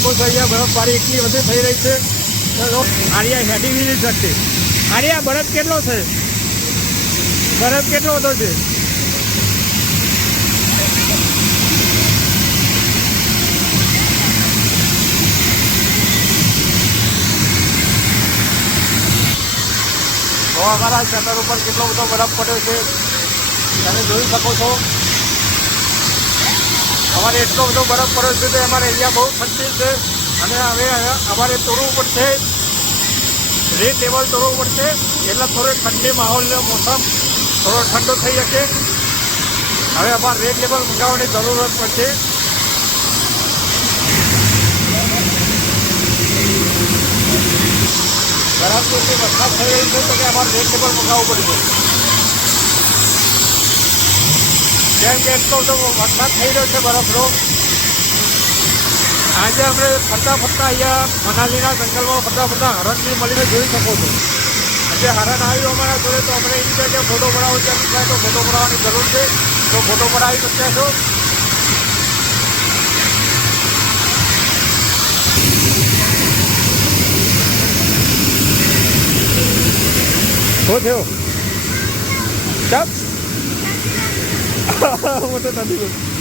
શકો છો અહીંયા બરફબારી એટલી બધી થઈ રહી છે. આર્યા હેડી નહીં શકતી. આર્યા બરફ કેટલો છે? બરફ કેટલો બધો છે? તો અમારા શટર ઉપર કેટલો બધો બરફ પડ્યો છે તમે જોઈ શકો છો. અમારે એટલો બધો બરફ પડ્યો છે કે અમારે અહીંયા બહુ ઠંડી છે અને હવે અમારે તોડવું પડશે, રેડ લેવલ તોડવું પડશે એટલે થોડો ઠંડી માહોલનો મોસમ થોડો ઠંડો થઈ શકે. હવે અમારે રેડ લેવલ મંગાવવાની જરૂરત પડશે. બરફ તો વરસાદ થઈ રહી છે તો કે અમારે રેડ લેવલ મંગાવવું પડશે. કેમ કે એટલો બધો વરસાદ થઈ રહ્યો છે બરફનો. આજે અમે ફરતા ફરતા અહીંયા મનાલીના જંગલમાં ફરતા હરણની મળીને જોઈ શકો છો. આજે હરણ આવ્યું અમારા જોડે તો અમને એવી જગ્યાએ ફોટો પડાવો છે તો ફોટો પડાવવાની જરૂર છે તો ફોટો પડાવી શક્યા છો. શું થયું? ચાપ હું તો નથી